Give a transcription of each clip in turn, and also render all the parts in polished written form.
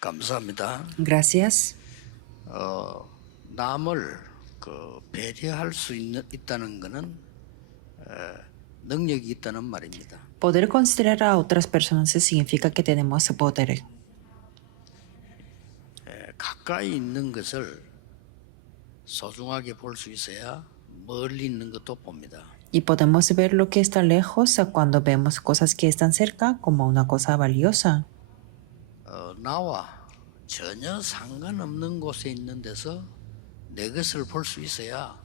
감사합니다. Gracias. 남을 배려할 수 있다는 것은 능력이 있다는 말입니다. Poder considerar a otras personas significa que tenemos poder. 가까이 있는 것을 소중하게 볼 수 있어야 멀리 있는 것도 봅니다. Y podemos ver lo que está lejos cuando vemos cosas que están cerca como una cosa valiosa. 나와 전혀 상관없는 곳에 있는 데서 내 것을 볼 수 있어야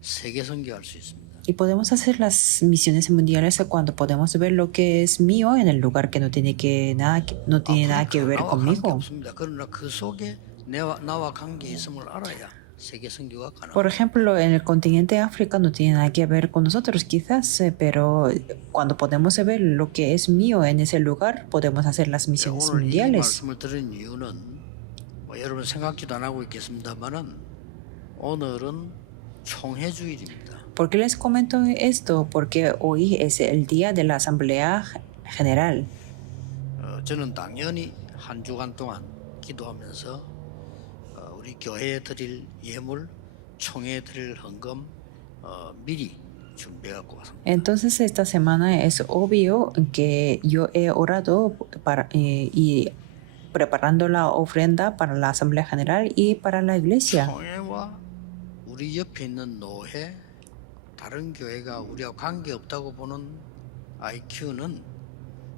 세계 선교할 수 있습니다. Y podemos hacer las misiones mundiales cuando podemos ver lo que es mío en el lugar que no tiene nada que ver 나와 conmigo. 관계없습니다. 그러나 그 속에 나와 관계 있음을 알아야 세계 선교가 가능합니다. Por ejemplo, en el continente de África no tiene nada que ver con nosotros quizás, pero cuando podemos ver lo que es mío en ese lugar, podemos hacer las misiones 오늘 이 mundiales. 말씀을 드린 이유는 여러분 생각지도 안 하고 있겠습니다만은 오늘은 총회주일입니다. ¿Por qué les comento esto? Porque hoy es el día de la Asamblea General. 저는 당연히 한 주간 동안 기도하면서 우리 교회에 드릴 예물, 총회에 드릴 헌금 미리 준비해갖고 왔습니다. Entonces esta semana es obvio que yo he orado y preparando la ofrenda para la Asamblea General y para la iglesia. 총회와 우리 옆에 있는 노회, 다른 교회가 우리와 관계없다고 보는 IQ는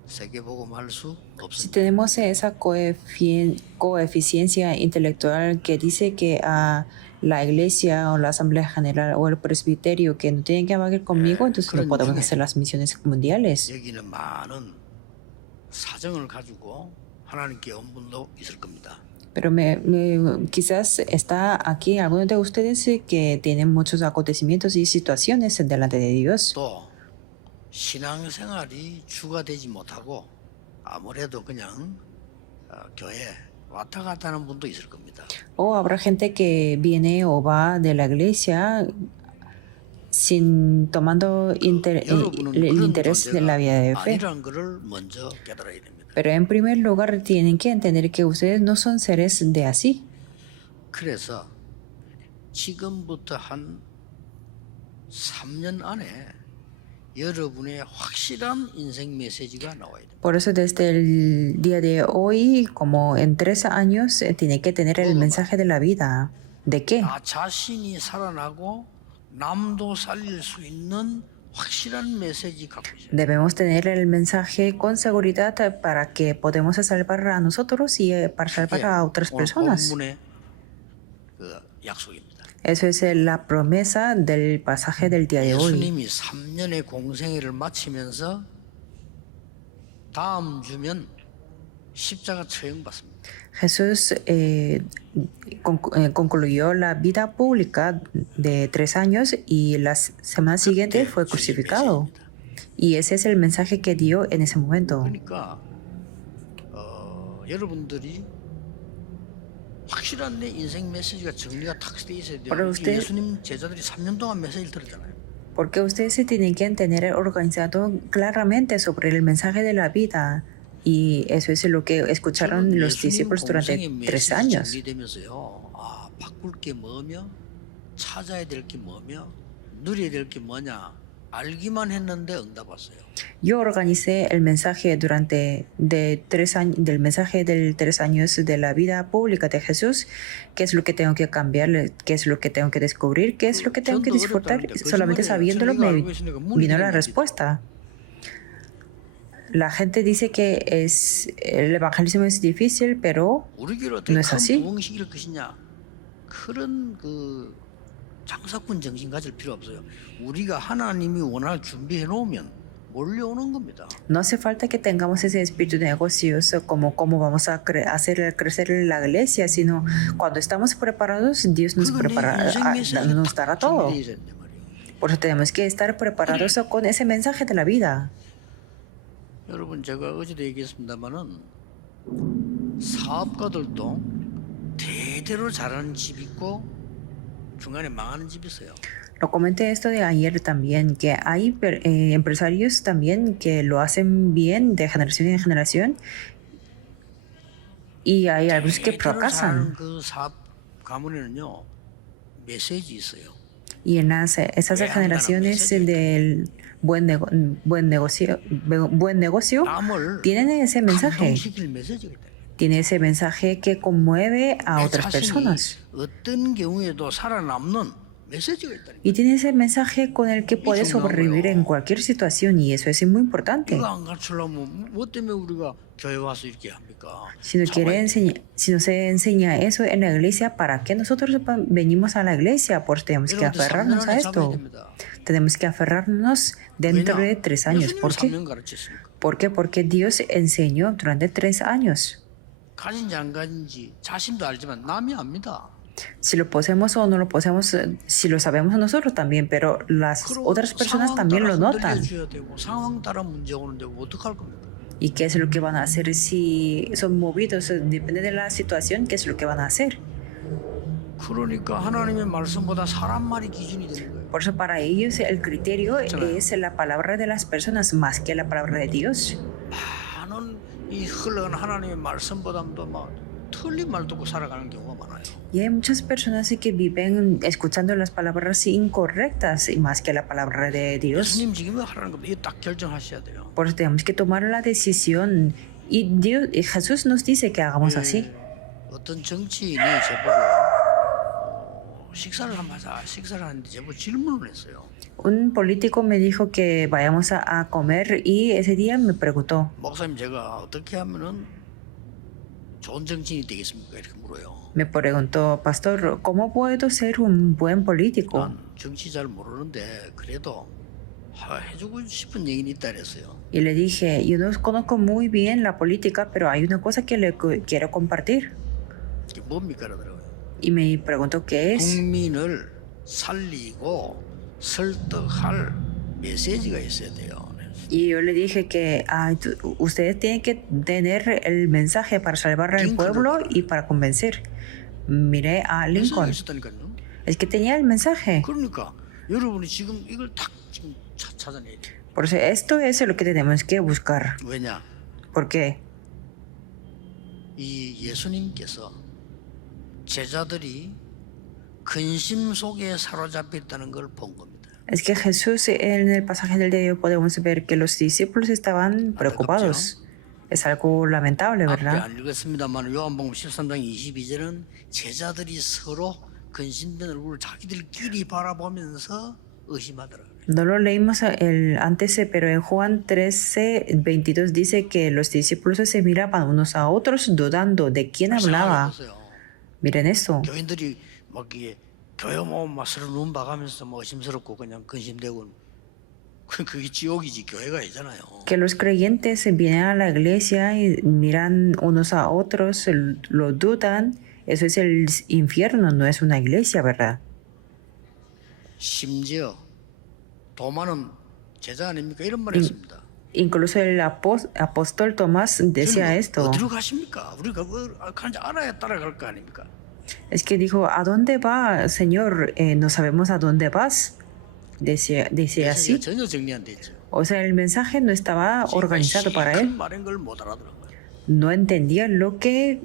세계복음할 수 Si 없습니다. tenemos esa coeficiencia intelectual que dice que a la iglesia o la asamblea general o el presbiterio que no tienen que ver conmigo, entonces no podemos hacer las misiones mundiales. 여기는 많은 사정을 가지고 하나님께 온 분도 있을 겁니다. Pero quizás está aquí algunos de ustedes que tienen muchos acontecimientos y situaciones delante de Dios. 또 신앙생활이 주가 되지 못하고 아무래도 그냥 교회 왔다 갔다 하는 분도 있을 겁니다. O habrá gente que viene o va de la iglesia sin tomando el interés de la vida de fe. 아니라는 것을 먼저 깨달아야 됩니다. Pero en primer lugar tienen que entender que ustedes no son seres de así. 그래서 지금부터 한 3년 안에 여러분의 확실한 인생 메시지가 나와야 됩니다. Por eso desde el día de hoy, como en 3 años, tiene que tener el mensaje de la vida. ¿De qué? 나 자신이 살아나고 남도 살릴 수 있는 확실한 메시지 갖고 있어요. Debemos tener el mensaje con seguridad para que podamos salvar a nosotros y para salvar a otras 오늘 personas. 본문의 그 약속입니다. Eso es la promesa del pasaje del día de hoy. 예수님이 3년의 공생애를 마치면서 다음 주면 십자가 처형받습니다. Jesús concluyó la vida pública de 3 años y la semana siguiente fue crucificado. Y ese es el mensaje que dio en ese momento. 그러니까 여러분들이 확실한 내 인생 메시지가 정리가 탁 돼 있어야 돼요. Para usted- 예수님 제자들이 3년 동안 메시지를 들었잖아요. Porque ustedes se tienen que tener organizado claramente sobre el mensaje de la vida. Y eso es lo que escucharon 저는 los 예수님 discípulos durante 공생의 3 메시지 años. 정리되면서요. 아, 바꿀 게 뭐며 찾아야 될 게 뭐며 누려야 될 게 뭐냐 알기만 했는데 응답 왔어요. Yo organicé el mensaje del mensaje del 3 años de la vida pública de Jesús, qué es lo que tengo que cambiar, qué es lo que tengo que descubrir, qué es lo que tengo que disfrutar. Solamente sabiéndolo me vino la respuesta. La gente dice que el evangelismo es difícil, pero 우리 교회를 no 어떻게 es 큰 así. 부흥시킬 것이냐 그런 그 장사꾼 정신 가질 필요 없어요. 우리가 하나님이 원할 준비해 놓으면 몰려오는 겁니다. No hace falta que tengamos ese espíritu de negocios como cómo vamos a hacer crecer la iglesia, sino cuando estamos preparados, Dios nos nos dará todo. Por eso tenemos que estar preparados con ese mensaje de la vida. 여러분 제가 어제도 얘기했습니다만은 사업가들도 대대로 잘하는 집 있고 중간에 망하는 집 있어요. Lo comenté esto de ayer también, que hay empresarios también que lo hacen bien de generación en generación Y hay algunos que 대대로 fracasan. 잘하는 그 사업 가문에는요 메시지 있어요. Y en esas 왜 한다는 generaciones 메시지가 del buen negocio 남을 tienen ese mensaje. 감동시킬 메시지가 있다. Tiene ese mensaje que conmueve a 내 otras 자신이 personas. 어떤 경우에도 살아남는 메시지가 있다는 Y tiene ese mensaje con el que puede sobrevivir en cualquier situación y eso es muy importante. 이거 안 갖추려면 뭐 때문에 우리가 교회 와서 이렇게 합니까? Si no se enseña eso en la iglesia, ¿para qué nosotros venimos a la iglesia? Pues tenemos que 여러분들 3년 aferrarnos a 안에 잡아야 esto. 됩니다. Tenemos que aferrarnos dentro de 3 años. 예수님 ¿Por qué? 3년 가르쳤습니까? ¿Por qué? Porque Dios enseñó durante 3 años. 가진지 안 가진지 자신도 알지만 남이 압니다. Si lo poseemos o no lo poseemos, si lo sabemos nosotros también, pero las 그리고 otras personas 상황 también 따라 lo notan. 흔들려줘야 되고 상황 따라 문제 오는데 어떡할 겁니까? ¿Y qué es lo que van a hacer si son movidos? Depende de la situación, ¿qué es lo que van a hacer? 그러니까 하나님의 말씀보다 사람 말이 기준이 되는 거예요. Por eso para ellos el criterio 그렇잖아요. es la palabra de las personas más que la palabra de Dios. 많은 이 흘러간 하나님의 말씀보다도 막 틀린 말 듣고 살아가는 경우가 많아요. Y hay muchas personas que viven escuchando las palabras incorrectas y más que la palabra de Dios. 예수님 지금 하라는 겁니다. 이거 딱 결정하셔야 돼요. Por eso tenemos que tomar la decisión. Y Jesús nos dice que hagamos así. 어떤 정치인이 저보고 식사를 한번 하자. 식사를 하는데 저보고 질문을 했어요. Un político me dijo que vayamos a comer y ese día me preguntó, 목사님 제가 어떻게 하면은 좋은 정치인이 되겠습니까? 이렇게 물어요. me preguntó, pastor, ¿cómo puedo ser un buen político? 난 정치 잘 모르는데 그래도 해주고 싶은 얘기는 있다 그랬어요. Y le dije, yo no conozco muy bien la política, pero hay una cosa que le quiero compartir. 이게 뭡니까? 그러더라고요. Y me preguntó qué es. 국민을 살리고 설득할 메시지가 있어야 돼요. Y yo le dije que ustedes tienen que tener el mensaje para salvar al pueblo y para convencer. Miré a Lincoln. 메시지가 있었다니까요. Es que tenía el mensaje. 그러니까 여러분이 지금 이걸 딱 지금 찾아내야 돼요. Por eso esto es lo que tenemos que buscar. 왜냐? ¿Por qué? 이 예수님께서 제자들이 근심 속에 사로잡혀 있다는 걸 본 겁니다. Es que Jesús, en el pasaje del día podemos ver que los discípulos estaban preocupados. Es algo lamentable, 앞에 ¿verdad? 안 읽었습니다만 요한복음 13장 22절은 제자들이 서로 근심된 얼굴을 자기들끼리 바라보면서 의심하더라고요. No lo leímos antes, pero en Juan 13:22 dice que los discípulos se miraban unos a otros dudando de quién hablaba. Miren esto. 교인들이 막 이게 교회 모임 막 서로 눈 봐가면서 뭐 의심스럽고 그냥 근심되고 그게 지옥이지 교회가 아니잖아요. Que los creyentes vienen a la iglesia y miran unos a otros, lo dudan. Eso es el infierno, no es una iglesia, ¿verdad? 심지어 도마는 제자 아닙니까? 이런 말 했습니다. Incluso el apóstol Tomás decía esto. 어디로 가십니까? 우리가 가는지 알아야 따라갈 거 아닙니까? Es que dijo, ¿a dónde va, Señor? No sabemos a dónde vas. Decía así. 전혀 정리 안 돼 있죠. O sea, el mensaje no estaba organizado para él. 말인 걸 못 알아들어요. No entendía lo que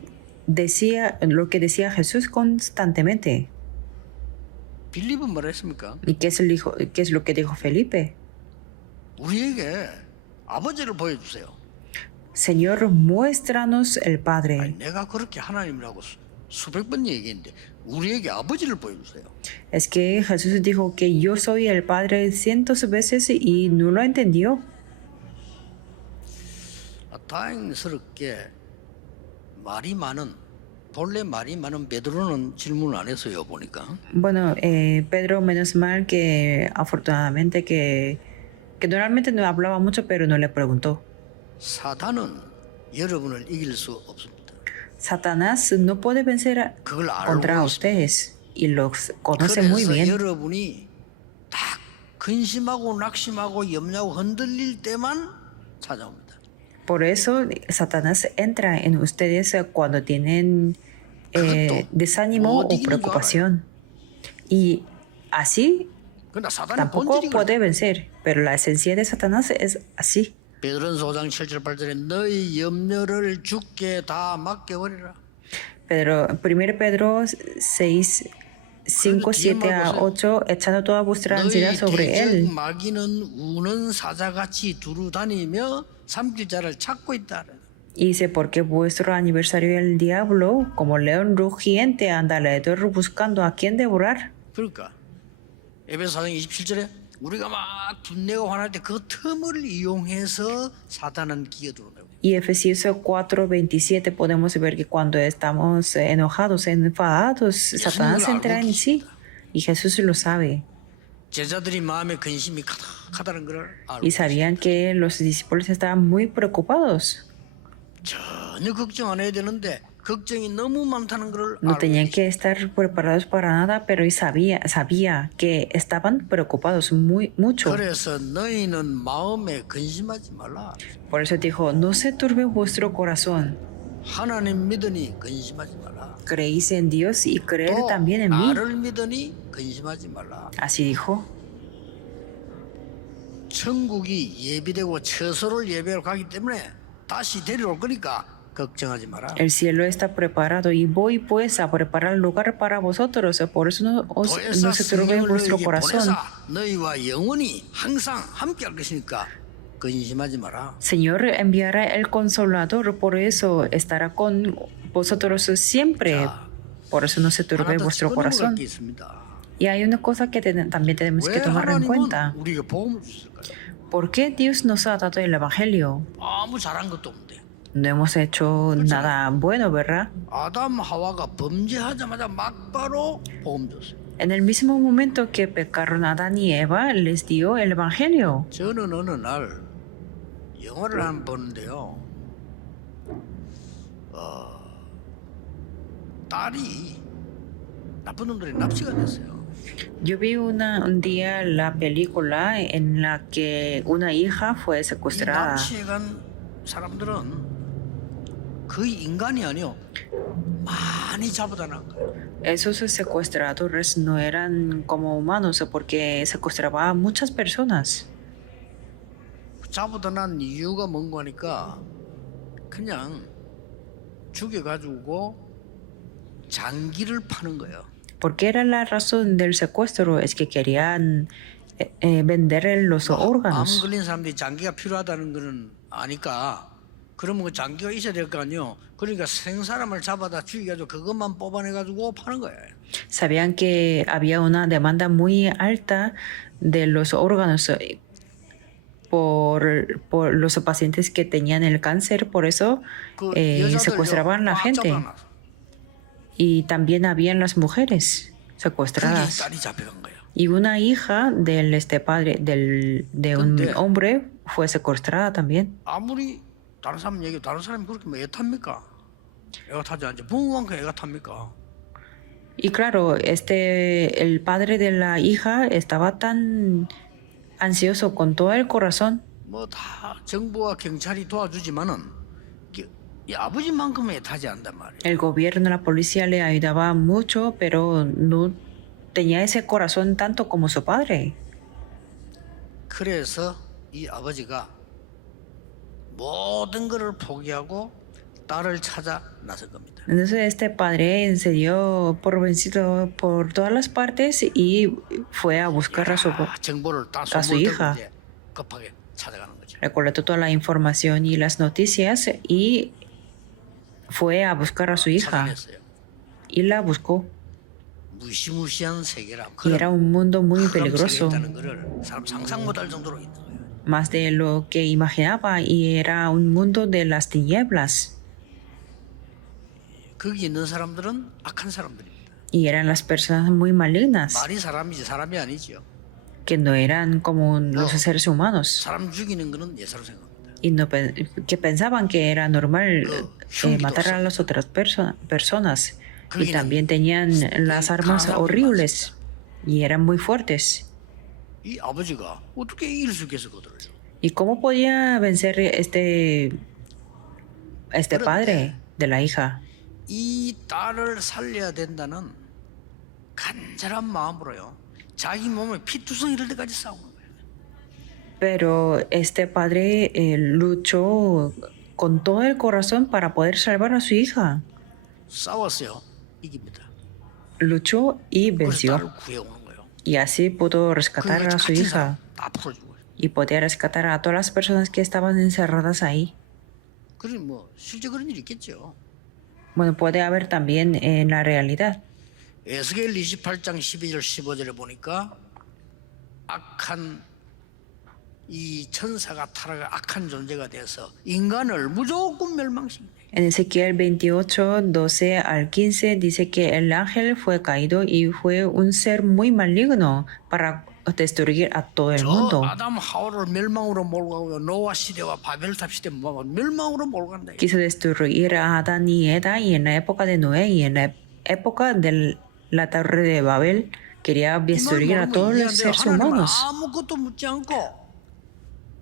decía Jesús constantemente. 빌립은 말했습니까? ¿Y qué es lo que dijo Felipe? 우리에게 아버지를 보여주세요. Señor, muéstranos el Padre. 아니, 내가 그렇게 하나님이라고 수백 번 얘기했는데 우리에게 아버지를 보여주세요. Es que Jesús dijo que yo soy el Padre cientos veces y no lo entendió. 다행스럽게 본래 말이 많은 베드로는 질문을 안 했어요 보니까. Bueno, Pedro, menos mal que afortunadamente que normalmente no hablaba mucho, pero no le preguntó. 사단은 여러분을 이길 수 없습니다. Satanás no puede vencer 그걸 contra 알고 있습니다. ustedes y los conoce muy 그래서 bien. 여러분이 딱 근심하고 낙심하고 염려하고 흔들릴 때만 찾아옵니다. Por eso Satanás entra en ustedes cuando tienen desánimo o preocupación. Y así 그러나 사단의 tampoco 본질이 puede vencer, pero la esencia de Satanás es así. 베드로전서 5장 7절 8절에 너희 염려를 주께 다 맡겨버리라. Pedro, 1 Pedro 6, 5, 7 a 8, echando toda vuestra ansiedad 너희 sobre 대적 él. 마귀는 우는 사자같이 두루 다니며 삼킬 자를 찾고 있다. Y dice, porque vuestro aniversario el diablo, como león rugiente, anda alrededor buscando a quien devorar. 그러니까 에베소 4장 27절에 우리가 막 분내고 화날 때 그 틈을 이용해서 사단은 끼어들어오고. Y Efesios 4:27 podemos ver que cuando estamos enojados, enfadados, Satanás entra en sí. Y Jesús lo sabe. 제자들이 마음에 근심이 가득하다는 걸 알고 Y sabían que los discípulos estaban muy preocupados. 전혀 걱정 안 해야 되는데 걱정이 너무 많다는 걸 No 알고 tenían 계시죠. que estar preparados para nada, pero sabía que estaban preocupados mucho. 그래서 너희는 마음에 근심하지 말라. Por eso dijo, no se turbe vuestro corazón. 하나님 믿으니 근심하지 말라. Creéis en Dios y creed 또 también en mí. 나를 믿으니 근심하지 말라. Así dijo. 천국이 예비되고 처소를 예배하러 가기 때문에 다시 데려올 거니까 걱정하지 마라. El cielo está preparado y voy pues a preparar lugar para vosotros. Por eso no se turbe vuestro corazón. 보내사 너희와 영원히 항상 함께할 것이니까 근심하지 마라. Señor enviará el consolador, por eso estará con vosotros siempre. Por eso no se turbe 하나 더 vuestro 짚어넘어갈 corazón. 게 있습니다. Y hay una cosa que también tenemos que 왜 tomar en 하나님은 cuenta. 우리에게 복음을 주실까요? ¿Por qué Dios nos ha dado el Evangelio? 아무 잘한 것도 없는데. No hemos hecho nada bueno, ¿verdad? 아담 하와가 범죄하자마자 막바로 복음 줬어요. En el mismo momento que pecaron Adán y Eva, les dio el Evangelio. 저는 어느 날 영화를 한 번 보는데요. 딸이 나쁜 놈들이 납치가 됐어요. Yo vi un día la película en la que una hija fue 이 secuestrada. 납치해간 사람들은 거의 인간이 아니요 많이 잡아다 난 거예요. Esos secuestradores no eran como humanos porque secuestraban a muchas personas. 잡아다 난 이유가 뭔가 하니까 그냥 죽여가지고 장기를 파는 거예요. Porque era la razón del secuestro, es que querían vender los 암 órganos. 걸린 사람들이 장기가 필요하다는 거는 아니까 그러면 그 장기가 있어야 될 거 아니에요. 그러니까 생사람을 잡아다 죽여가지고 그것만 뽑아내가지고 파는 거예요. Sabían que había una demanda muy alta de los órganos por los pacientes que tenían el cáncer, por eso 그 여자들 secuestraban a la 꽉 gente. 잡아놨어. Y también habían las mujeres 그게 secuestradas. 딸이 잡혀간 거예요. Y una hija del padre de un 근데- hombre fue secuestrada también. 아무리 다른 사람 얘기 다른 사람이 그렇게 뭐 애 탑니까? 애가 타지 않지. 부모만큼 애가 탑니까? Y claro, el padre de la hija estaba tan ansioso con todo el corazón. 뭐 다 정부와 경찰이 도와주지만은 이 아버지만큼 애 타지 않단 말이에요. El gobierno, la policía le ayudaba mucho, pero no tenía ese corazón tanto como su padre. 그래서 이 아버지가 모든 것을 포기하고 딸을 찾아 나선 겁니다. Entonces este padre se dio por vencido por todas las partes y fue a buscar a su 정보를 다 a su 소문을 hija. 듣고 이제 급하게 찾아가는 거죠. Recolectó toda la información y las noticias y fue a buscar a su hija 찾아냈어요. y la buscó. 무시무시한 세계라. Y era un mundo muy peligroso, 있다는 거를 사람 상상 못할 정도로 있는 거예요. más de lo que imaginaba, y era un mundo de las tinieblas. 거기 있는 사람들은 악한 사람들입니다. Y eran las personas muy malignas, 말이 사람이지 사람이 아니죠. que no eran como los seres humanos, 사람 죽이는 거는 예사로 생각합니다. y que pensaban que era normal matar a las otras personas. Y también tenían las armas horribles y eran muy fuertes. 이 아버지가 어떻게 이길 수 있겠어 그들을? ¿Y cómo podía vencer este padre de la hija? 이 딸을 살려야 된다는 간절한 마음으로요. 자기 몸에 피투성 이럴 때까지 싸우는 거예요. Pero este padre luchó con todo el corazón para poder salvar a su hija. 싸웠어요. 이깁니다. Luchó y 그래서 venció. 딸을 구해오는 거예요. Y así pudo 그 rescatar a su 갇힌 hija 사람 다 풀어주고. y podía rescatar a todas las personas que estaban encerradas ahí. 그래 뭐 실제 그런 일이 있겠죠. Bueno, puede haber también en la realidad. 에스겔 28장 12절 15절에 보니까 악한 이 천사가 타락한 악한 존재가 돼서 인간을 무조건 멸망시키네. En Ezequiel 28, 12 al 15 dice que el ángel fue caído y fue un ser muy maligno para destruir a todo el 저 mundo. 아담 하와를 멸망으로 몰고 가고 노아 시대와 바벨탑 시대 멸망으로 몰고 간다. Quiso destruir a Adán y Eva y en la época de Noé y en la época de la torre de Babel quería destruir a todos los seres humanos. 아무것도 묻지 않고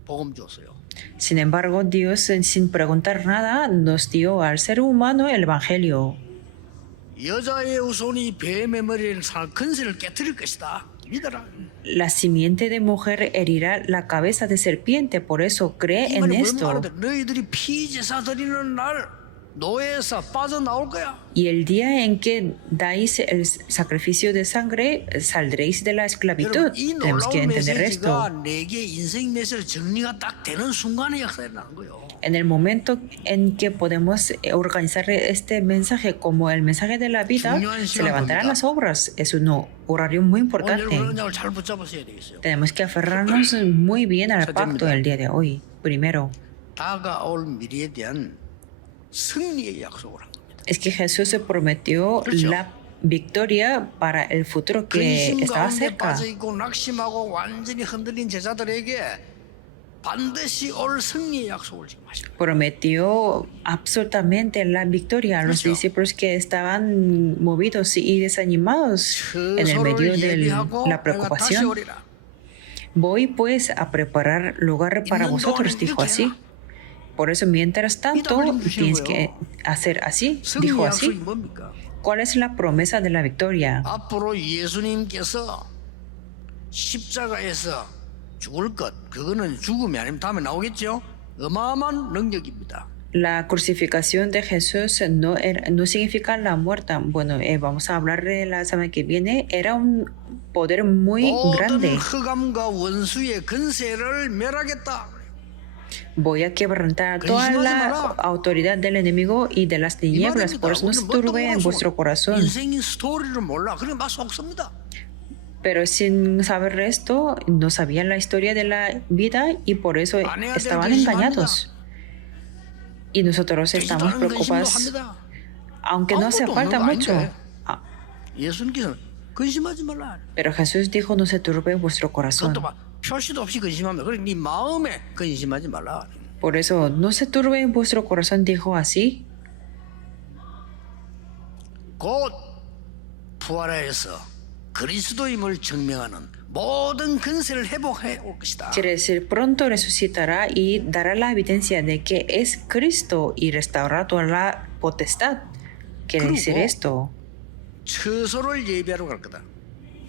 복음 줬어요. Sin embargo, Dios, sin preguntar nada, nos dio al ser humano el Evangelio. 여자의 후손이 뱀의 머리를 살 근세를 깨뜨릴 것이다. 믿어라. La simiente de mujer herirá la cabeza de serpiente, por eso cree 이 en 말이 뭘 esto. 말하는데 너희들이 피제사 드리는 날 노예에서 빠져나올 거야. Y el día en que dais el sacrificio de sangre, saldréis de la esclavitud. 여러분 이 Tenemos que 놀라운 entender esto. 메시지가 내게 인생 메시지 정리가 딱 되는 순간에 역사에 나는 거예요. En el momento en que podemos organizar este mensaje como el mensaje de la vida, se levantarán las obras. Es un horario muy 오늘 importante. 여러분 언약을 잘 붙잡으셔야 되겠어요. Tenemos que aferrarnos muy bien al pacto del día de hoy. Primero, 다가올 미래에 대한 승리의 약속을 한 겁니다. es que Jesús se prometió la victoria para el futuro que 근심 estaba 가운데 cerca. 빠져 있고 낙심하고 완전히 흔들린 제자들에게 반드시 올 승리의 약속을 지금 하시는 거예요. Prometió absolutamente la victoria a los 그렇죠. discípulos que estaban movidos y desanimados en el medio 스스로를 de 예비하고 la 내가 다시 preocupación. 오리라. Voy pues a preparar lugar para 있는 vosotros, 동안은 dijo 이렇게 así. 해라. Por eso, mientras tanto, 믿음을 주시는 tienes 거예요. que hacer así, 승리의 dijo 약속이 así. 뭡니까? ¿Cuál es la promesa de la victoria? 앞으로 예수님께서 십자가에서 죽을 것, 그거는 죽음이 아니면 다음에 나오겠죠? 어마어마한 능력입니다. La crucificación de Jesús no significa la muerte. Bueno, vamos a hablar de la semana que viene. Era un poder muy 모든 grande. 흑암과 원수의 근세를 멸하겠다. Voy a quebrantar toda la autoridad del enemigo y de las tinieblas. Por eso no se turbe en vuestro corazón. 인생의 스토리를 몰라. 그래 막 속습니다. Pero sin saber esto, no sabían la historia de la vida y por eso estaban engañados. Y nosotros estamos 되지도 않은 근심도 preocupados, 합니다. aunque no hace 아무것도 falta 없는 거 mucho. 아닌데. Ah, 예수님께서는 근심하지 말라. Pero Jesús dijo, no se turbe vuestro corazón. 그것도 막 표시도 없이 근심하면 그래 네 마음에 근심하지 말라. Por eso, no se turbe vuestro corazón, dijo así. 곧 부활하여서 그리스도임을 증명하는 모든 근세를 회복해 올 것이다. Quiere decir, pronto resucitará y dará la evidencia de que es Cristo y restaurará toda la potestad. Quiere decir esto. 처소를 예비하러 갈 거다.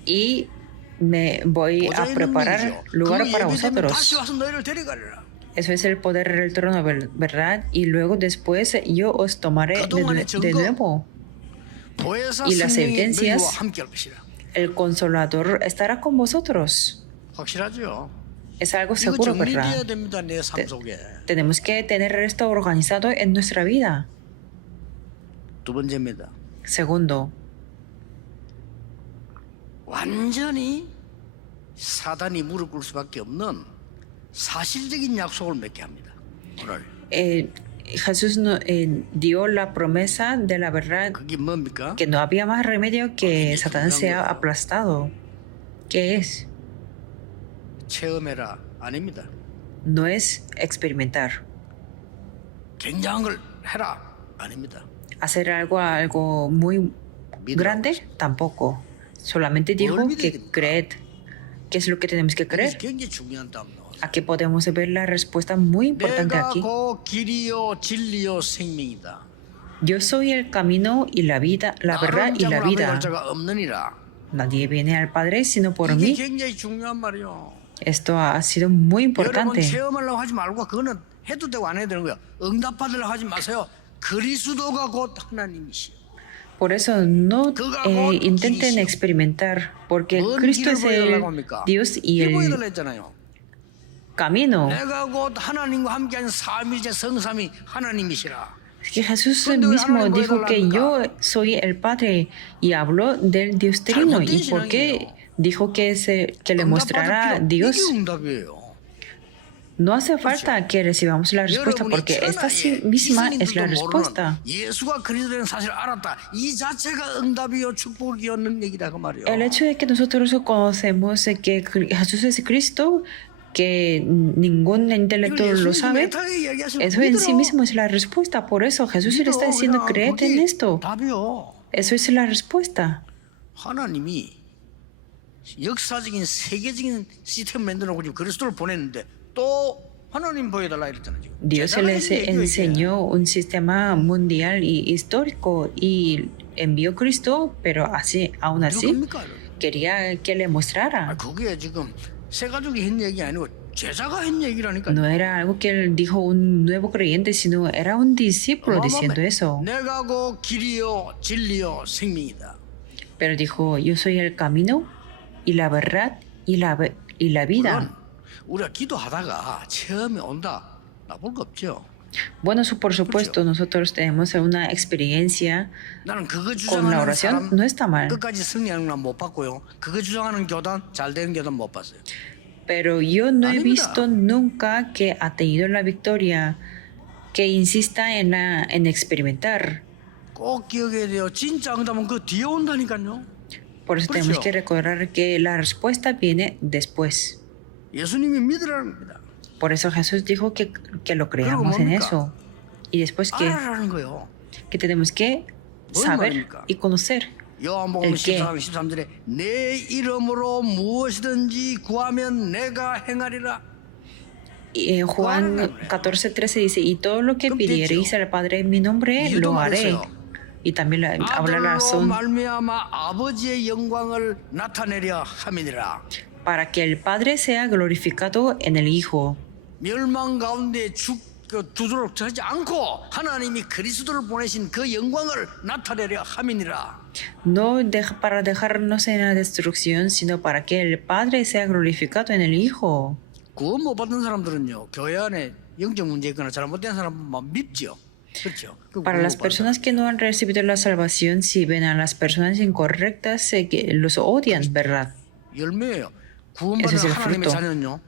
Y me voy a 보좌의 preparar 능력이죠. lugar 그 para 예비되면 다시 vosotros. 와서 너희를 데려가리라. Eso es el poder del trono, ¿verdad? Y luego después yo os tomaré de nuevo. 보혜사 Y las 성령이 evidencias, 너희와 함께 할 것이라. el consolador estará con vosotros. 확실하죠? Es algo 이거 seguro, 정리돼야 ¿verdad? 됩니다. 내 삶 속에. Tenemos que tener esto organizado en nuestra vida. 두 번째입니다. Segundo, 완전히 사단이 무릎 꿇을 수밖에 없는 사실적인 약속을 맺게 합니다. 오늘 Jesús dio la promesa de la verdad 그게 뭡니까? que no había más remedio que Satanás sea aplastado. ¿Qué es? 체험해라 아닙니다. No es experimentar. 굉장한 걸 해라 아닙니다. Hacer algo muy grande, tampoco. Solamente dijo que creed. ¿Qué es lo que tenemos que creer? 굉장히 중요한 답 나와요. Aquí podemos ver la respuesta muy importante 내가 aquí. 그 길이요 진리요 생명이다. Yo soy el camino y la vida, la verdad y la vida. 자가 없느니라. Nadie viene al Padre sino por 이게 mí. 굉장히 중요한 말이요. Esto ha sido muy 여러분 importante. 체험하려고 하지 말고 그거는 해도 되고 안 해도 되는 거예요. 응답받으려고 하지 마세요. 그리스도가 곧 하나님이시요. Por eso no intenten experimentar, porque 뭔 Cristo 길을 es el 보여달라고 합니까? Dios y 길 el 보여달라 했잖아요. camino. 내가 곧 하나님과 함께하는 삼위일체 성삼위 하나님이시라. Que Jesús mismo dijo que yo soy el Padre y habló del Dios Trino. ¿Y por qué dijo que le mostrará a Dios? 이게 응답이에요. No hace falta que recibamos la respuesta, porque esta sí misma es la respuesta. 예수가 그리스도라는 사실을 알았다. 이 자체가 응답이요 축복이요 능력이다 그 말이요. El hecho de que nosotros conocemos que Jesús es Cristo, que ningún intelectual lo sabe, eso en sí mismo es la respuesta. Por eso Jesús le está diciendo, créete en esto. 답이요. Eso es la respuesta. 하나님이 역사적인 세계적인 시스템 만들어놓고 지금 그리스도를 보냈는데 또 하나님 보여달라 이랬잖아요. 지금. Dios 제자가 les 했는 얘기예요, 이게. enseñó un sistema mundial y histórico y envió Cristo, pero aún así 누굽니까? quería que le mostrara. 그게 지금 새 가족이 했는 얘기 아니고 제자가 했는 얘기라니까. No era algo que él dijo un nuevo creyente, sino era un discípulo diciendo eso. 내가 고 길이요 진리요 생명이다. Pero dijo, yo soy el camino y la verdad y la vida. 물론 우리가 기도하다가 체험이 온다. 나쁠 거 없죠. Bueno, por supuesto, nosotros tenemos una experiencia 나는 그거 con la 주장하는 oración, 사람 no está mal. 끝까지 승리하는 건 못 봤고요. 그거 주장하는 교단 잘 되는 교단 못 봤어요. Pero yo no he 아닙니다. visto nunca que ha tenido la victoria, que insista en experimentar. 꼭 기억해야 돼요. 진짜 응답은 그 뒤에 온다니까요. Por eso tenemos que recordar que la respuesta viene después. 예수님이 믿으라는 겁니다. Por eso Jesús dijo que lo creamos en eso. Y después 알아라는 거예요. que tenemos que saber y conocer. 요한복음 El qué. 14장 13절에 내 이름으로 무엇이든지 구하면 내가 행하리라. Y Juan 14:13 dice, y todo lo que pidiereis al Padre en mi nombre, lo haré. Y también habla la 아들로 razón 말미암아 아버지의 영광을 나타내려 함이니라. para que el Padre sea glorificado en el Hijo. 멸망 가운데 두도록 하지 않고 하나님이 그리스도를 보내신 그 영광을 나타내려 함이니라. No para dejarnos en la destrucción, sino para que el Padre sea glorificado en el Hijo. 구원 못 받은 사람들은요 교회 안에 영적 문제 있거나 잘못된 사람만 밉죠. 그렇죠. Para las personas que no han recibido la salvación, si ven a las personas incorrectas, que los odian, ¿verdad? 열매예요. 구원받은 하나님의 자녀는요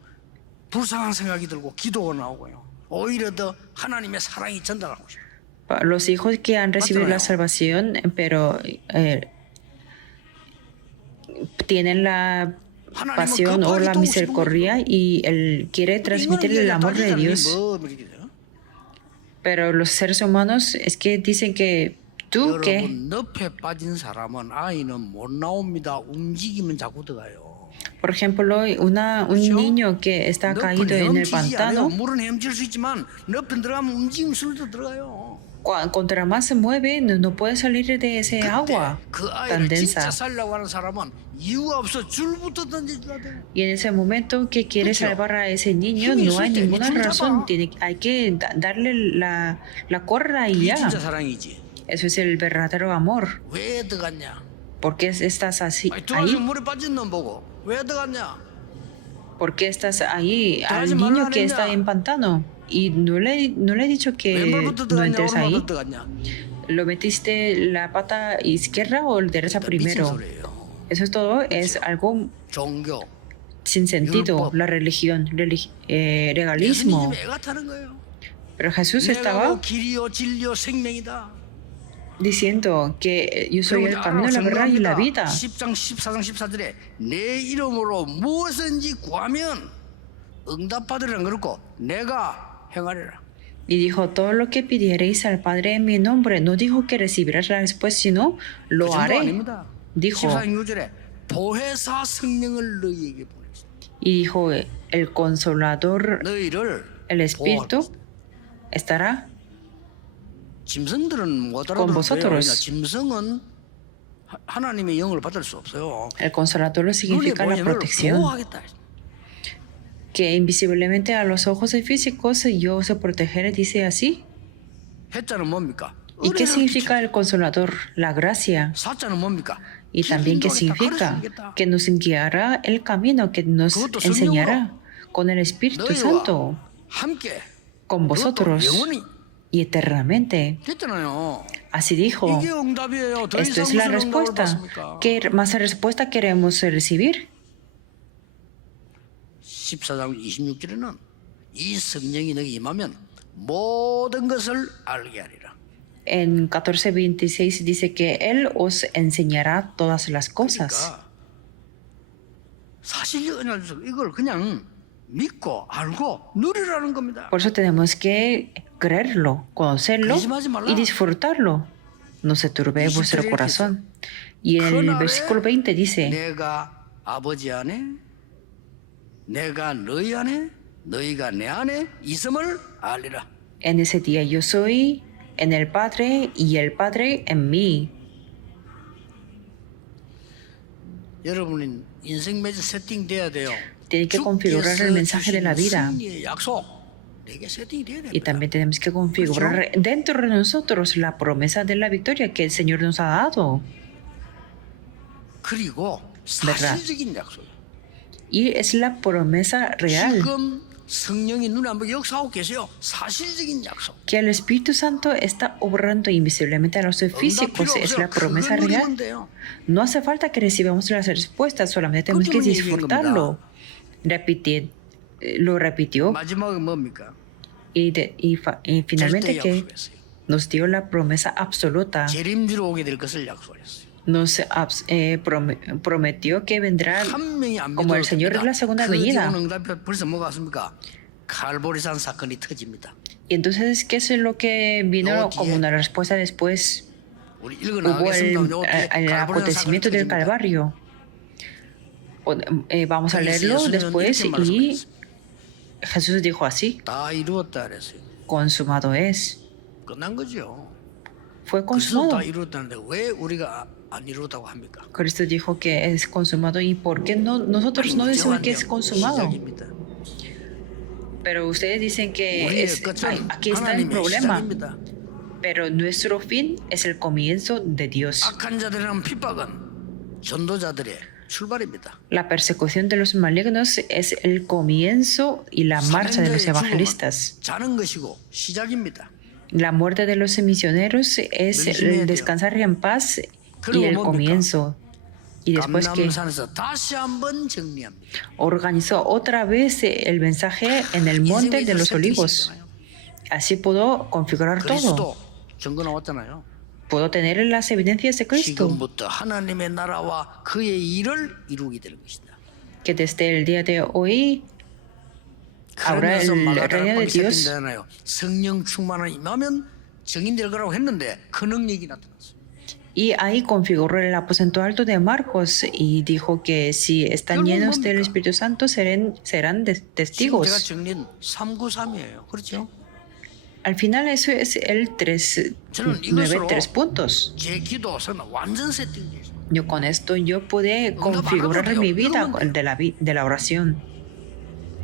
불쌍한 생각이 들고 기도가 나오고요. 오히려 더 하나님의 사랑이 전달하고 싶어요. Los hijos que han recibido la salvación, pero tienen la pasión o la misericordia y él quiere transmitir el amor de Dios. Pero los seres humanos es que dicen que tú que 여러분 늪에 빠진 사람은 아이는 못 나옵니다. 움직이면 자꾸 들어가요. por ejemplo, un niño que está caído en el pantano, 물은 헤엄칠 수 있지만 늪에 들어가면 움직임 술도 들어가요. contra más se mueve, no puede salir de ese agua 그 tan 아이를 densa. 진짜 살려고 하는 사람은 이유가 없어 줄부터 던져줘야 돼요. Y en ese momento que quiere salvar a ese niño, no hay ninguna razón. Hay que darle la cuerda y 이게 ya. 진짜 사랑이지. Eso es el verdadero amor. 왜 들어갔냐? ¿Por qué estás así 들어가서 ahí? 물에 빠진 놈 보고 왜 들어갔냐? ¿Por qué estás ahí al niño que está en pantano? Y no le he dicho que 왼발부터 no 들어갔냐? entres ahí. 오른발부터 들어갔냐? ¿Lo metiste la pata izquierda o derecha 미친 primero? 소리예요. Eso es todo, es algo 종교. sin sentido, la religión, regalismo. 예수님이 애가 타는 거예요. Pero Jesús 내가 estaba 길이요 진리요 생명이다. diciendo que yo soy el camino, la verdad y la vida. 10장 14장 14절에 내 이름으로 무엇든지 구하면 응답받으리라 그렇고 내가 행하리라. Y dijo, todo lo que pidiereis al Padre en mi nombre, no dijo que recibirás la respuesta, sino 그 lo 정도 haré. 아닙니다. Dijo, 14장 6절에 보혜사 성령을 너희에게 보내시다. y dijo, el consolador, 너희를 el Espíritu, estará 짐승들은 못 con 알아들어요. vosotros. 짐승은 하나님의 영을 받을 수 없어요. El consolador significa la protección. 보호하겠다. que invisiblemente a los ojos físicos yo se protegeré, dice así. 해자는 뭡니까? ¿Y qué 은혜를 significa 끼쳐줘. el consolador? La gracia. 사자는 뭡니까? Y también qué 인도하겠다, significa 가르쳐주겠다. que nos guiará el camino, que nos 그것도 enseñará con el Espíritu 너희와 Santo, 함께 con 그것도 vosotros 영원히 y eternamente. 됐잖아요. Así dijo. 이게 응답이에요. 더 Esto 이상 es la 무슨 응답을 respuesta. 받습니까? ¿Qué más respuesta queremos recibir? 14장 26절에는 이 성령이 너희 임하면 모든 것을 알게 하리라. En 14:26 dice que Él os enseñará todas las cosas. 그러니까 사실이 은혜를 줘. 이걸 그냥 믿고 알고 누리라는 겁니다. Por eso tenemos que creerlo, conocerlo 의심하지 말라. y disfrutarlo. No se turbee vuestro corazón. Y en el versículo 20 dice, 내가 아버지 안에 내가 너희 안에 너희가 내 안에 있음을 알리라. en ese día yo soy en el Padre y el Padre en mí. 여러분은 인생 매주 세팅돼야 돼요. Tiene que configurar el mensaje de la vida. 승리의 약속 내게 세팅돼야 Y 됩니다. también tenemos que configurar dentro de nosotros la promesa de la victoria que el Señor nos ha dado. 그리고 verdad. 사실적인 약속. Y es la promesa real. 지금 성령이 눈에 한번 역사하고 계세요. 사실적인 약속. Que el Espíritu Santo está obrando invisiblemente a los 응답 필요 físicos. Es 없어요. la promesa 그거 real. 누리면 돼요. No hace falta que recibamos las respuestas, solamente tenemos que 그걸 얘기한 disfrutarlo. Lo repitió 마지막은 뭡니까? y finalmente 절대 que 약속했어요. nos dio la promesa absoluta. 재림주로 오게 될 것을 약속했어요. Nos prometió que vendrá 한 명이 안 como el 믿어도 Señor 됩니다. es la segunda 그 venida. 뒤에 오는 응답이 벌써 뭐가 왔습니까? 갈보리산 사건이 터집니다. Y entonces, ¿qué es lo que vino No, como una respuesta después? 우리 Hubo 읽어나가겠습니다. el acontecimiento del Calvario. Vamos a leerlo después y Jesús dijo así, 다 이루었다 그랬어요. consumado es. 끝난 거죠. Fue 그래서 다 consumado. 이루었다는데 왜 우리가 안 이루었다고 합니까? Cristo dijo que es consumado y ¿por qué no, nosotros no decimos que es consumado? 시작입니다. Pero ustedes dicen que 우리의 끝은 aquí está el 하나님의 problema. 시작입니다. Pero nuestro fin es el comienzo de Dios. 악한 자들이란 핍박은 전도자들의 출발입니다. La persecución de los malignos es el comienzo y la marcha de los 살인자의 죽음은 evangelistas. 자는 것이고 시작입니다. La muerte de los misioneros es el descansar en paz y el comienzo. Y después que 감람산에서 다시 한번 정리합니다. organizó otra vez el mensaje en el monte de los olivos. Así pudo configurar todo. 그리스도 증거 나왔잖아요. Pudo tener las evidencias de Cristo. 지금부터 하나님의 나라와 그의 일을 이루게 될 것이다. Que desde el día de hoy ahora 그러면서 el reino de 마가다락방이 Dios. 세팅되잖아요. 성령 충만을 임하면 증인될 거라고 했는데 그 능력이 나타났어요. Y ahí configuró el aposento alto de Marcos y dijo que si están llenos del Espíritu Santo serán 지금 제가 testigos. 정리한 393이에요. 그렇죠? Al final eso es el 3 puntos. 제 기도 생활 완전 세팅돼 있어요. Yo con esto yo pude configurar mi vida de la oración.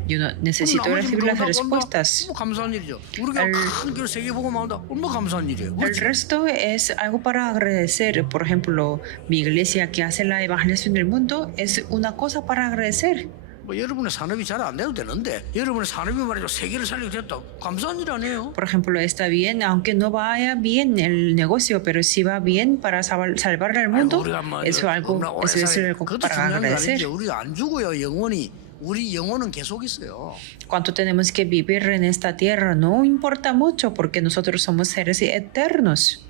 Yo no necesito recibir las respuestas. 뭐 감사한 일이죠. 우리가 큰 교회 세계 보고 나온다. 얼마나 감사한 일이에요. El resto es algo para agradecer. Por ejemplo, mi iglesia que hace la evangelización del mundo es una cosa para agradecer. 뭐 여러분의 산업이 잘 안 돼도 되는데 여러분의 산업이 말이죠. 세계를 살리게 됐다. 감사한 일 아니에요. Por ejemplo, está bien, aunque no vaya bien el negocio, pero si va bien para salvar al mundo, eso es algo 그것도 para 중요한 거 아니죠. agradecer. 우리가 안 죽어요. 영원히. 우리 영혼은 계속 있어요. Cuánto tenemos que vivir en esta tierra no importa mucho porque nosotros somos seres eternos.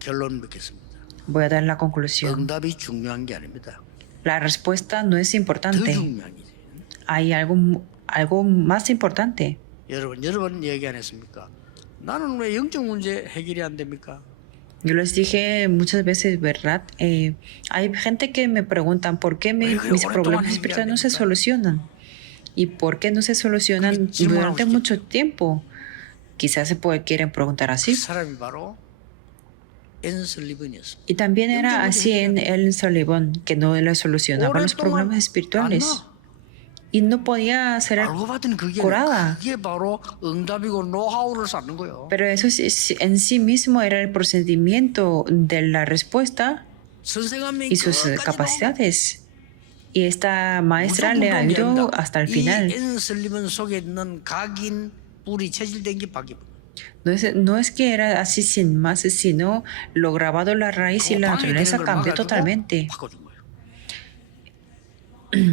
결론 맺겠습니다. Voy a dar la conclusión. 응답이 중요한 게 아닙니다. La respuesta no es 더 importante. 중요한 일이에요. Hay algo más importante. 여러분 여러 번 얘기 안 했습니까? 나는 왜 영적 문제 해결이 안 됩니까? Yo les dije muchas veces, ¿verdad? Hay gente que me preguntan por qué mis problemas espirituales no se solucionan. ¿Y por qué no se solucionan durante mucho tiempo? Quizás quieren preguntar 그 así. 사람이 바로 앤슬리번이었습니다. Y también era así en el Sullivan, que no le solucionaba los problemas 안 espirituales. 나. Y no podía ser 알고 봤더니 curada. 그게 바로 응답이고 노하우를 쌓는 거예요. Pero eso en sí mismo era el procedimiento de la respuesta 선생님이 y sus 끝까지 capacidades. Y esta maestra le ayudó hasta el 이 final. 앤슬리번 속에 있는 각인 뿌리 체질된 게 바뀌어. No es que era así sin más, sino lo grabado la raíz y la naturaleza cambió totalmente. 바꿔준 거예요.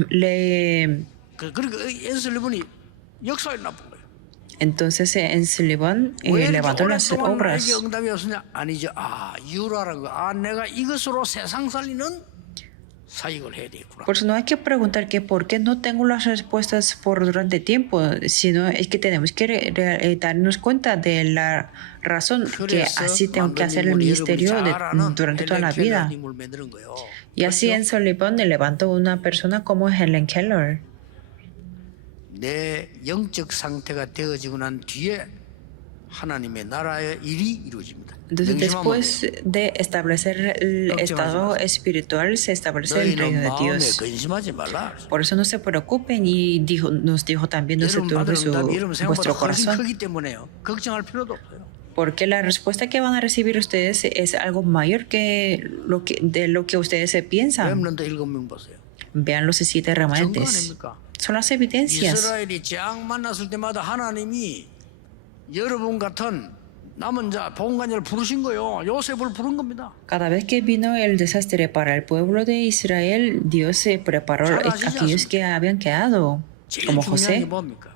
Le, 그러니까 앤슬리번이 역사에 나쁜 거예요. entonces en Sullivan 왜 이렇게 levantó las 오랫동안 obras. 나에게 응답이 없으냐? 아니죠. 이유라는 거. 내가 이것으로 세상 살리는 사역을 해야 되겠구나. Por eso no hay que preguntar que por qué no tengo las respuestas por durante tiempo, sino es que tenemos que darnos cuenta de la razón que así tengo que hacer el ministerio durante toda la vida. Y así en Sullivan levantó una persona como Helen Keller. 내 영적 상태가 되어지고 난 뒤에 하나님의 나라의 일이 이루어집니다. Entonces, después de establecer el estado espiritual, se establece el reino de 마음에 Dios. 근심하지 말라. Por eso no se preocupen y nos dijo también, no se 여러분 turbe 받은 응답이 여러분 생각보다 vuestro 훨씬 corazón. 크기 때문에요. 걱정할 필요도 없어요. Porque la respuesta que van a recibir ustedes es algo mayor que de lo que ustedes se piensan. 렘넌트 7명 보세요. Vean los 7 증거 remanentes. 아닙니까? Son las evidencias. 이스라엘이 재앙 만났을 때마다 하나님이 여러분 같은 남은 자 보험관자를 부르신 거예요. 요셉을 부른 겁니다. Cada vez que vino el desastre para el pueblo de Israel, Dios se preparó a aquellos que habían quedado, 제일 como 중요한 게 José. 뭡니까?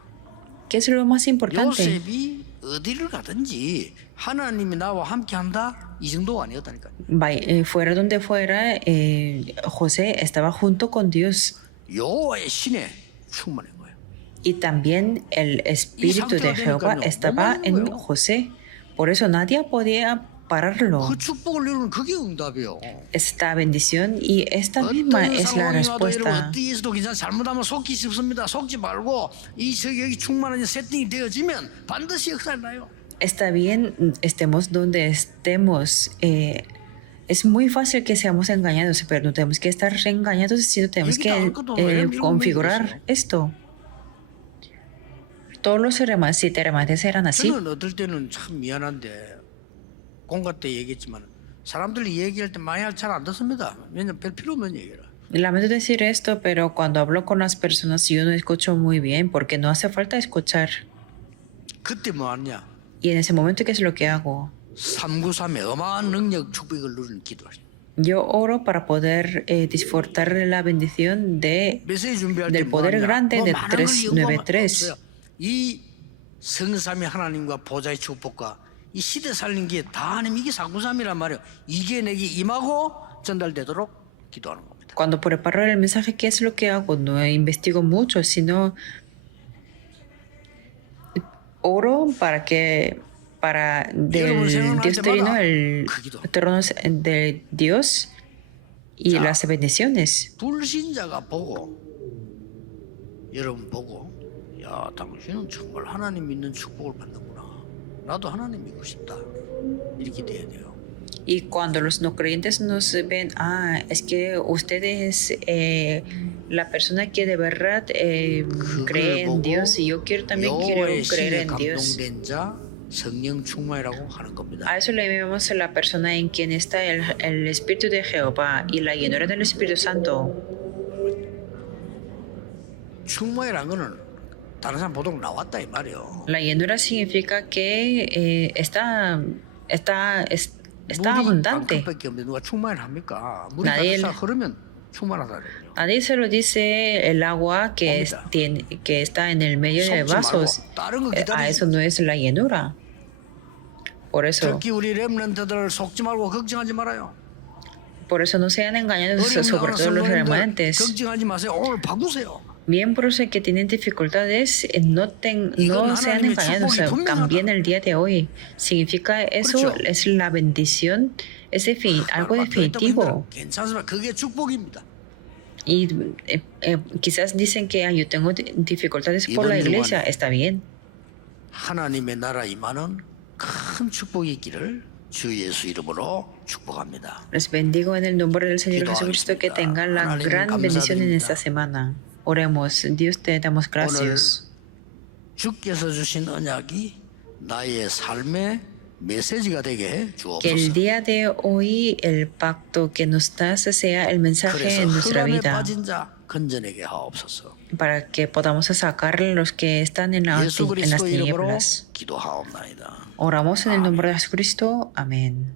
¿Qué es lo más importante? 요셉이 어디를 가든지 하나님이 나와 함께한다 이 정도가 아니었다니까요. Fuera donde fuera, José estaba junto con Dios. 여호와의 신에 충만한 거예요. Y también el Espíritu de Jehová estaba en José. Por eso nadie podía pararlo. 그 축복을 누리는 그게 응답이에요. Esta bendición y esta misma 어떤 es la 상황이 와도 여러분 respuesta. 어디에서도 괜찮아 잘못하면 속기 쉽습니다. 속지 말고 여기 충만한 세팅이 되어지면 반드시 역사를 나요. Está bien, estemos donde estemos. Es muy fácil que seamos engañados, pero no tenemos que estar engañados, sino tenemos que configurar esto. Todos los siete remanentes eran así. 저는 어떨 때는 참 미안한데 공과 때 얘기했지만 사람들이 얘기할 때 많이 잘 안 듣습니다. 왜냐면 별 필요 없는 얘기라. Lamento decir esto, pero cuando hablo con las personas yo no escucho muy bien porque no hace falta escuchar. 그때 뭐 하냐? Y en ese momento, ¿qué es lo que hago? 393의 어마어마한 능력 축복을 누리는 기도를. Yo oro para poder disfrutar de la bendición 메시지 준비할 때 del poder grande de 많은 걸 연구하면 393. 없어요. 이 성삼위 하나님과 보좌의 축복과 이 시대 살린 게 다 하나님 이게 393이란 말이에요. 이게 내게 임하고 전달되도록 기도하는 겁니다. Cuando preparo el mensaje, ¿qué es lo que hago? No investigo mucho, sino oro para del Dios trino, el trono de Dios y las bendiciones. 불신자가 보고 여러분 보고 야 당신은 정말 하나님 믿는 축복을 받는구나. 나도 하나님 믿고 싶다. 이렇게 돼야 돼요. Y cuando los no creyentes nos ven, es que usted es la persona que de verdad cree en Dios y yo también quiero creer en Dios. 성령 충만이라고 하는 겁니다. A eso le llamamos a la persona en quien está el Espíritu de Jehová y la llenura del Espíritu Santo. 충만이라는 거는 다른 사람 보통 나왔다 이 말이에요. La llenura significa que está abundante. 물이 없는데 누가 충만을 합니까? 물이 Nadie- 가득 흐르면 충만하다 그래요. Nadie se lo dice el agua que está en el medio de 속지 vasos. 말고 다른 거 A eso 기다리지. no es la llenura. Por eso 특히 우리 렘넌트들 속지 말고 걱정하지 말아요. no sean engañados, 어려운 sobre todo los 성도님들 remanentes. 걱정하지 마세요. 오늘 바꾸세요. Miembros que tienen dificultades, no sean engañados, cambien el día de hoy. Significa eso es la bendición, es algo definitivo. 괜찮습니다. 그게 축복입니다. Y quizás dicen que yo tengo dificultades por la iglesia, está bien. 하나님의 나라 임하는 큰 축복이 있기를 주 예수 이름으로 축복합니다. Les bendigo en el nombre del Señor Jesucristo, que tengan la gran bendición en esta semana. Oremos. Dios, te damos gracias. 주께서 주신 언약이 나의 삶의 메시지가 되게 해 Que el 주옵소서. día de hoy el pacto que nos das sea el mensaje 그래서 en nuestra 흑암에 vida, 빠진 자 건져내게 하옵소서. para que podamos sacar a los que están en las 예수 그리스도 이름으로 tinieblas. 기도하옵나이다. Oramos en el nombre de Jesucristo. Amén.